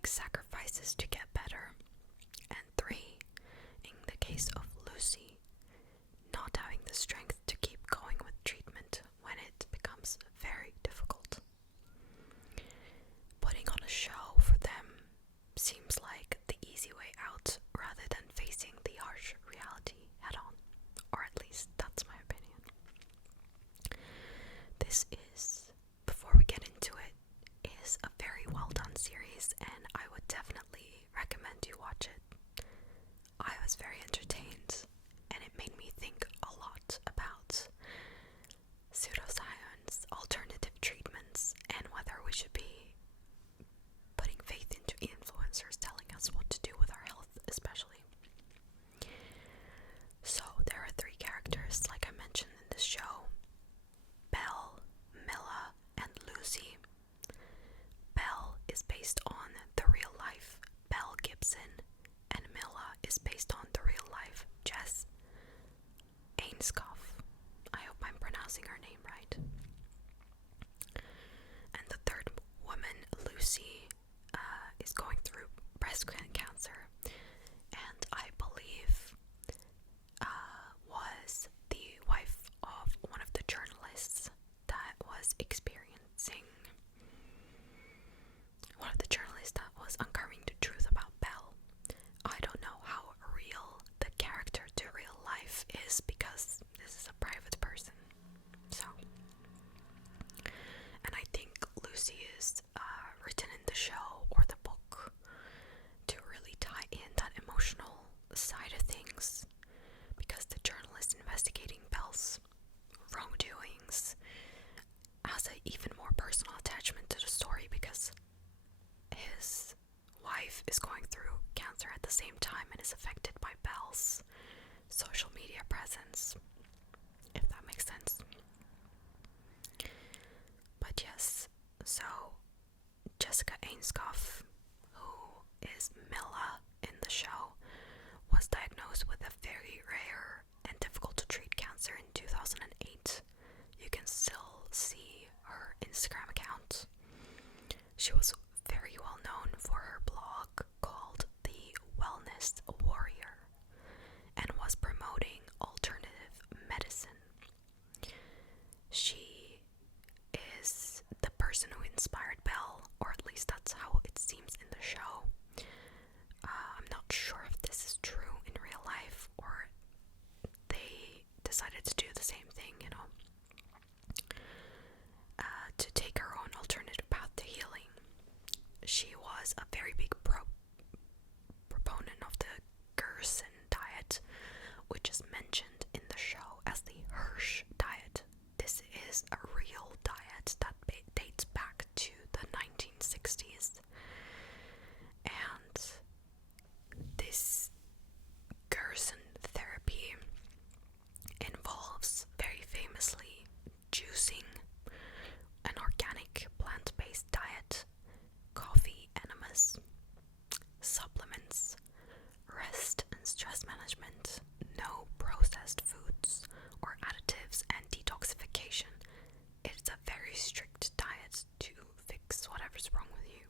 make sacrifices to get better. And 3, in the case of Lucy, not having the strength to keep going with treatment when it becomes very difficult. Putting on a show for them seems like the easy way out rather than facing the harsh reality head on, or at least that's my opinion. This is, before we get into it, is a very well done series, and I would definitely recommend you watch it. I was very entertained, and it made me think a lot about pseudoscience, alternative treatments, and whether we should be putting faith into influencers telling us what to do with our health, especially. So there are 3 characters, like I mentioned in this show: Belle, Milla, and Lucy. Belle is based on the real life Belle Gibson, and Milla is based on the real life Jess Ainscough. I hope I'm pronouncing her name right. And the 3rd woman, Lucy, is going through breast cancer, and I believe was the wife of one of the journalists that was uncovering the truth about Belle. I don't know how real the character to real life is because this is a private person. So, and I think Lucy is written in the show or the book to really tie in that emotional side of things, because the journalist investigating Belle's wrongdoings has an even more personal attachment to the story because his wife is going through cancer at the same time and is affected by Belle's social media presence, if that makes sense. But yes, so Jessica Ainscough, who is Milla in the show, was diagnosed with a very rare and difficult to treat cancer in 2008. You can still see her Instagram account. She was very well known for her blog called The Wellness Warrior and was promoting alternative medicine. She is the person who inspired Belle, or at least that's how it seems in the show. I'm not sure if this is true in real life or they decided to do the same thing, to take her own alternative path to healing. She was a very big proponent of the Gerson diet, which is mentioned in the show as the Hirsch diet. This is a real diet that dates back to the 1960s. And this Gerson therapy involves, very famously, juicing, an organic plant-based diet, coffee enemas, supplements, rest and stress management, no processed foods or additives, and detoxification. It's a very strict diet to fix whatever's wrong with you.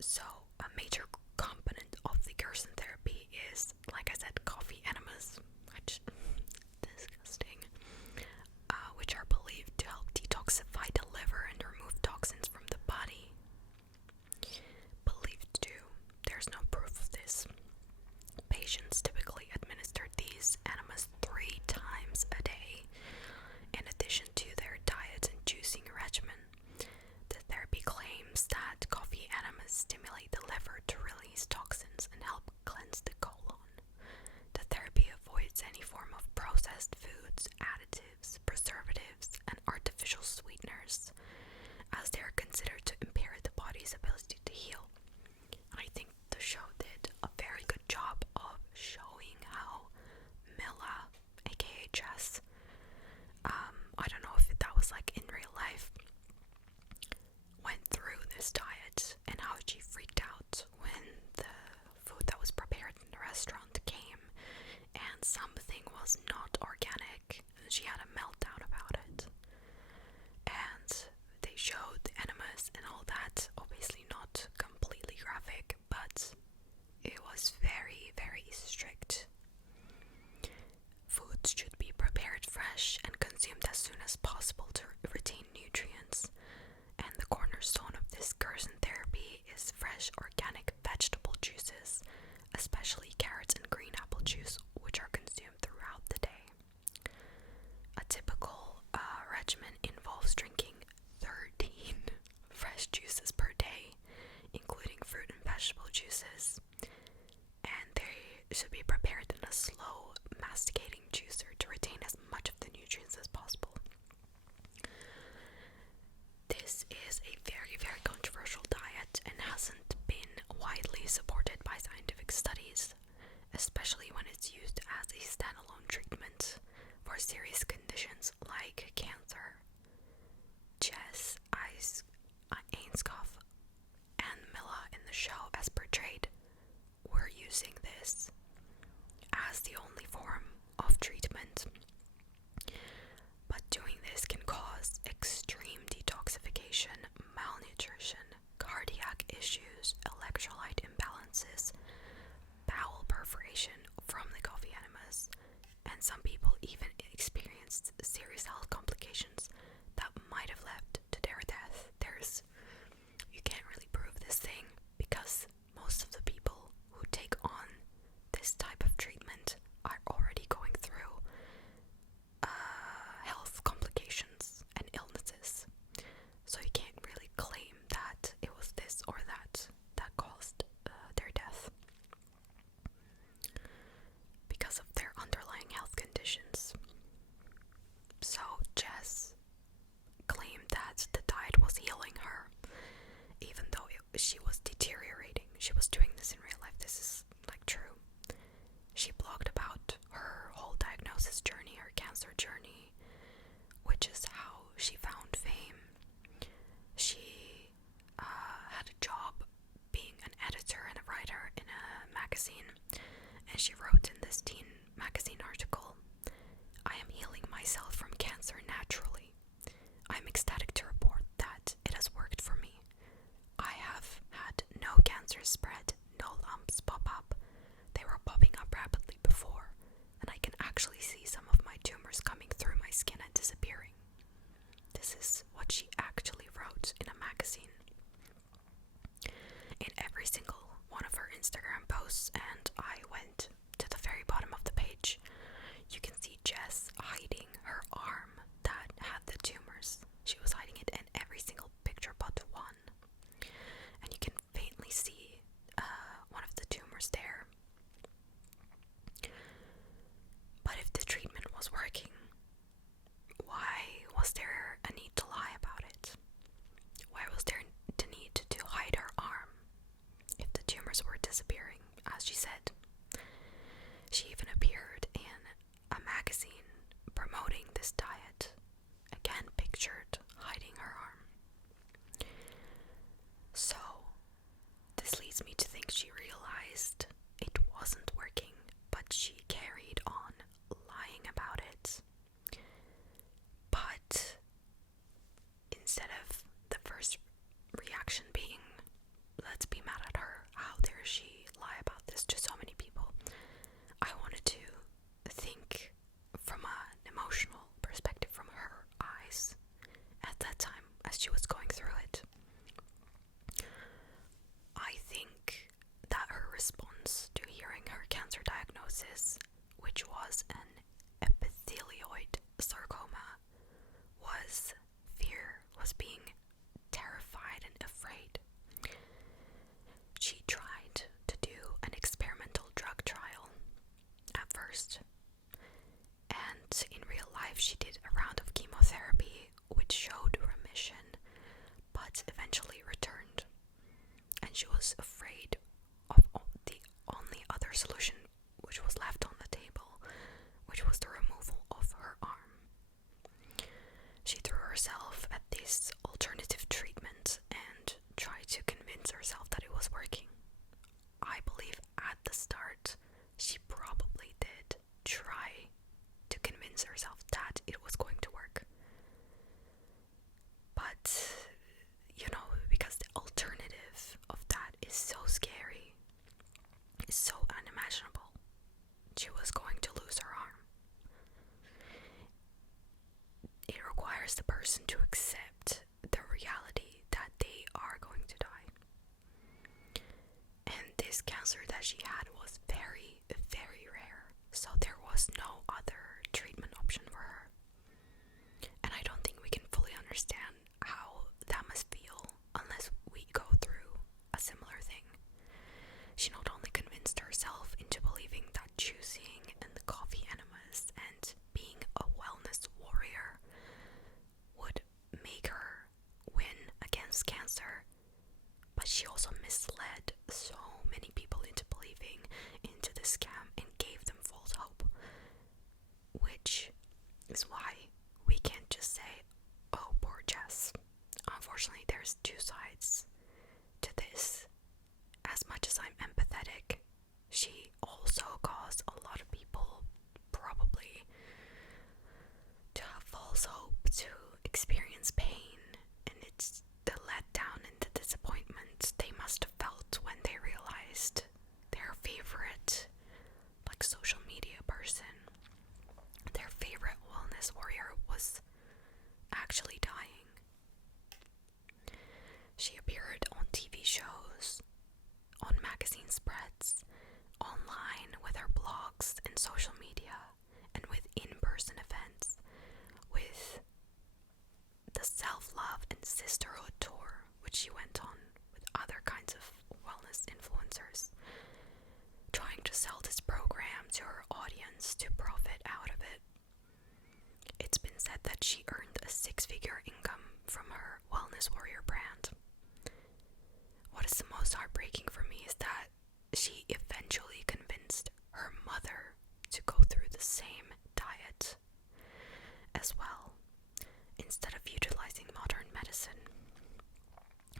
So a major component of the Gerson therapy is, like I said, coffee enemas, which disgusting, which are believed to help detoxify the liver and remove toxins from the body. Believed to. There's no proof of this. Patients typically administered these enemas 3 times a day, in addition to their diet and juicing regimen. The therapy claims that coffee enemas stimulate the liver to release toxins and help cleanse the colon. The therapy avoids any form of processed foods, additives, preservatives, and artificial sweeteners, as they are considered to impair the body's ability to heal. And I think the show did a very good job of showing how Milla, aka Jess, I don't know if that was like in real life, went through this diet and how she freaked out when the food that was prepared in the restaurant came and something was not organic. She had a meltdown about it. And they showed the enemas and all that, obviously not fresh organic vegetable juices, especially carrots and green apple juice, which are consumed throughout the day. A typical regimen involves drinking 13 fresh juices per day, including fruit and vegetable juices, and they should be prepared in a slow masticating juicer to retain as much of the nutrients as possible. This is a very, very controversial diet and hasn't been widely supported by scientific studies, especially when it's used as a standalone treatment for serious conditions like cancer. Jess, ainscough, and Milla in the show, as portrayed, were using this as the only form of treatment. But doing this can cause extreme detoxification, malnutrition, cardiac issues, electrolyte imbalances, bowel perforation from the coffee enemas, and some people even experienced serious health complications that might have led to their death. You can't really prove this thing because most of the people who take on this type of treatment are already going through health complications and illnesses. So you can't really claim that it was this or that caused their death because of their underlying health conditions. So Jess claimed that the diet was healing her, even though she was deteriorating. She was doing this in real life. This is true. She blogged about her whole diagnosis journey, her cancer journey, which is how she found fame. She had a job being an editor and a writer in a magazine, and she wrote in this teen magazine article, "I am healing myself from cancer naturally. I am ecstatic to report that it has worked for me. I have had no cancer spread, no lumps pop up. They were popping up rapidly before, and I can actually see some of my tumors coming through my skin and disappearing." This is what she actually wrote in a magazine. In every single one of her Instagram posts, and I went to the very bottom of the page, you can see Jess hiding her arm that had the tumors. She was hiding it in every single picture but one. And you can faintly see one of the tumors there. But if the treatment was working, why was there a need to lie about it? Why was there the need to hide her arm if the tumors were disappearing, as she said? She even appeared in a magazine promoting this diet, again pictured hiding her arm. So, this leads me to think she realized it wasn't working, but she carried on lying about it. But instead of the first reaction being, let's be mad at her, how dare she lie about this to so many people, I wanted to think from an emotional perspective from her eyes at that time as she was going through it. I think that her response to hearing her cancer diagnosis, which was an epithelioid sarcoma, was fear, was being terrified and afraid. She tried to do an experimental drug trial at first, and in real life she did a round of chemotherapy which showed remission but eventually returned, and she was afraid of the only other solution which was left on the table, which was the removal of her arm. She threw herself at this alternative treatment and tried to convince herself that it was working. I believe at the start she probably did try to convince herself that it was going to work. But, because the alternative of that is so scary, is so unimaginable. She was going to lose her arm. It requires the person to accept the reality that they are going to die. And this cancer that she had was very, very rare. So there was no other treatment option for her. And I don't think we can fully understand how that must feel unless we go through a similar thing. She not only convinced herself into believing that juicing and the coffee enemas and being a wellness warrior would make her win against cancer, but she also misled so many people into believing into the scam and gave them false hope, which is why we can't just say, oh, poor Jess. Unfortunately, there's two sides to this. As much as I'm empathetic, she also caused a lot of people probably to have false hope, to experience pain, and it's the letdown and the disappointment they must have felt when they realized their favorite, like, social media person, their favorite wellness warrior, was actually dying. She appeared on TV shows, on magazine spreads, online with her blogs and social media, and with in-person events, with the self-love and sisterhood tour, which she went on with other kinds of wellness influencers, trying to sell this program to her audience to profit out of it. It's been said that she earned a 6-figure income from her Wellness Warrior brand. What is the most heartbreaking for me is that she eventually convinced her mother to go through the same diet as well, instead of utilizing modern medicine.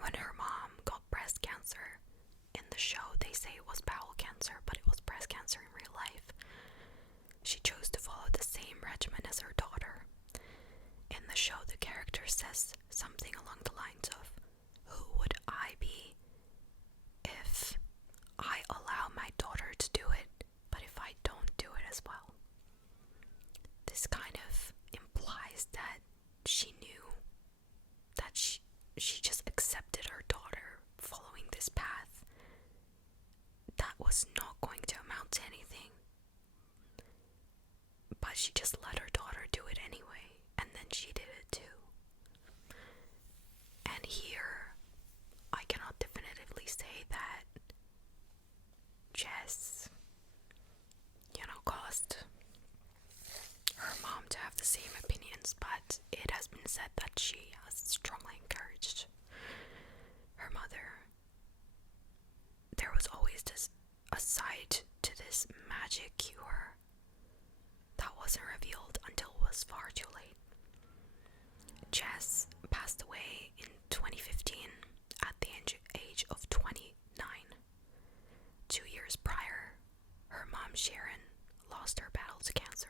When her mom got breast cancer, in the show they say it was bowel cancer, but it was breast cancer in real life, she chose to follow the same regimen as her daughter. In the show, the character says something along the lines of, who would I be if I allow my daughter to do it, but if I don't do it as well? This kind of implies that she knew that she just accepted her daughter following this path that was not going to amount to anything, but she just let her daughter do it anyway, and then she did it too. And here, I cannot definitively say that Jess, caused her mom to have the same opinions, but it has been said that she has strongly encouraged her mother. There was always a side to this magic cure that wasn't revealed until it was far too late. Jess passed away in 2015 at the age of 29. 2 years prior, her mom Sharon lost her battle to cancer.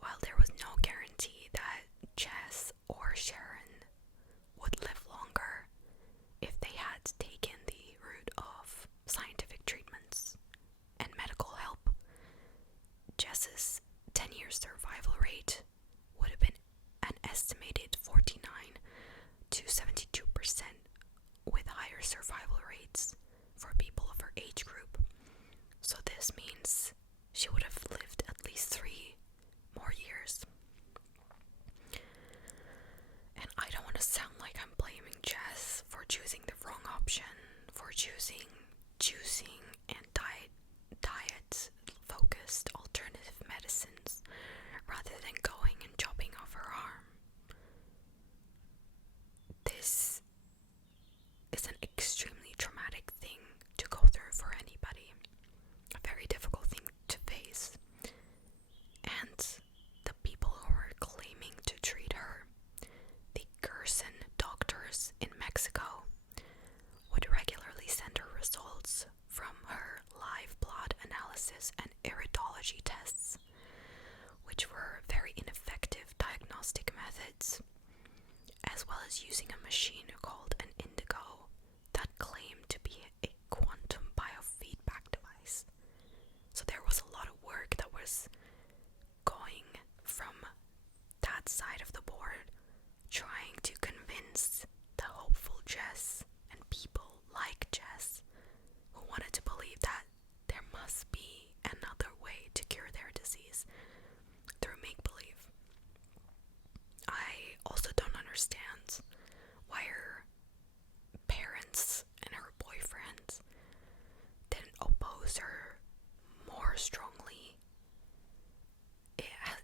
While there was no guarantee that Jess or Sharon would live longer if they had taken the route of scientific treatments and medical help, Jess's 10-year survival rate would have been an estimated 49 to 72%, with higher survival rates for people of her age group. So this means she would have lived at least 3 more years. And I don't want to sound like I'm blaming Jess for choosing the wrong option, for choosing juicing and diet-focused alternative medicines rather than going and chopping off her arm. This is an extremely traumatic thing to go through for anybody, a very difficult thing to face. And the people who were claiming to treat her, the Gerson doctors in Mexico, would regularly send her results from her live blood analysis and iridology tests, which were very ineffective diagnostic methods, as well as using a machine called an indigo that claimed to be a quantum biofeedback device. So there was a lot of work that was going from that side of the board, trying to convince the hopeful Jess and people like Jess understand why her parents and her boyfriend didn't oppose her more strongly.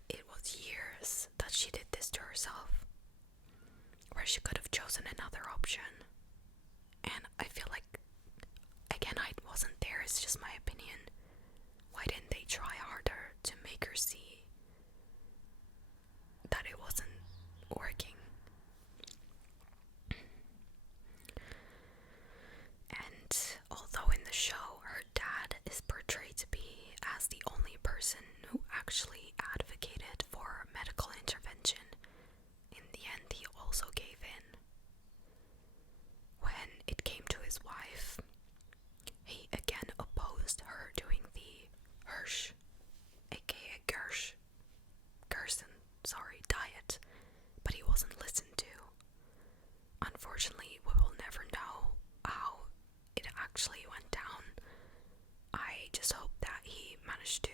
It was years that she did this to herself, where she could have chosen another option. And I feel like, again, I wasn't there, it's just my opinion. Why didn't they try harder to make her see that it wasn't working? And although in the show her dad is portrayed to be as the only person who actually advocated for medical intervention, in the end he also gave in. When it came to his wife, he again opposed her doing the Hirsch, aka Gerson, diet, but he wasn't listened to. Unfortunately, we will never know how it actually went down. I just hope that he managed to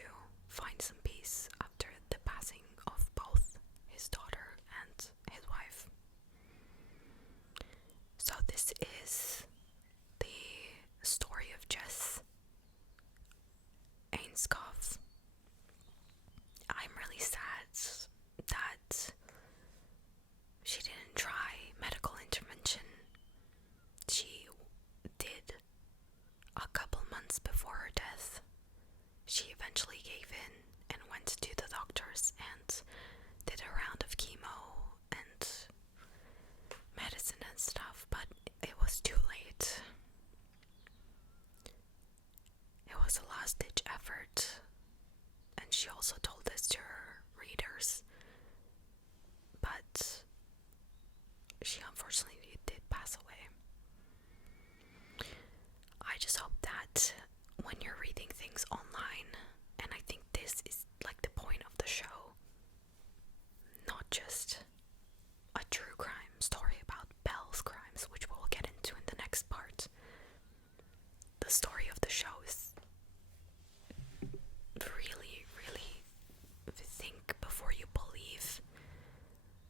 find some peace after the passing of both his daughter and his wife. So this is the story of Jess Ainscough. I'm really sad that she didn't try medical intervention. She did a couple months before her death. She eventually gave in and went to the doctors and did a round of chemo and medicine and stuff, but it was too late. It was a last-ditch effort, and she also told this to her readers, but she unfortunately did pass away. I just hope that when you're reading things online, and I think this is like the point of the show, not just a true crime story about Belle's crimes, which we'll get into in the next part. The story of the show is really, really think before you believe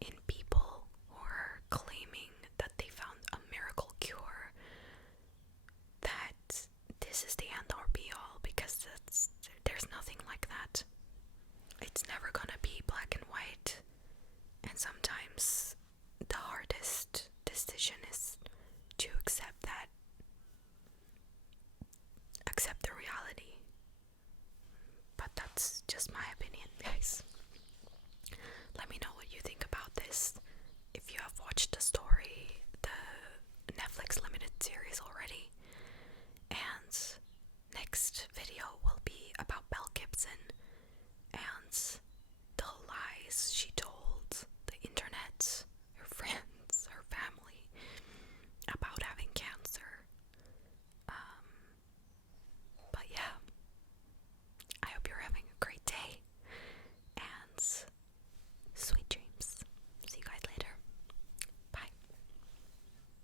in people who are claiming that they found a miracle cure, that this is the end or be all, because there's nothing like that. It's never gonna be black and white, and sometimes the hardest decision is to accept the reality. But that's just my opinion, guys. Let me know what you think about this.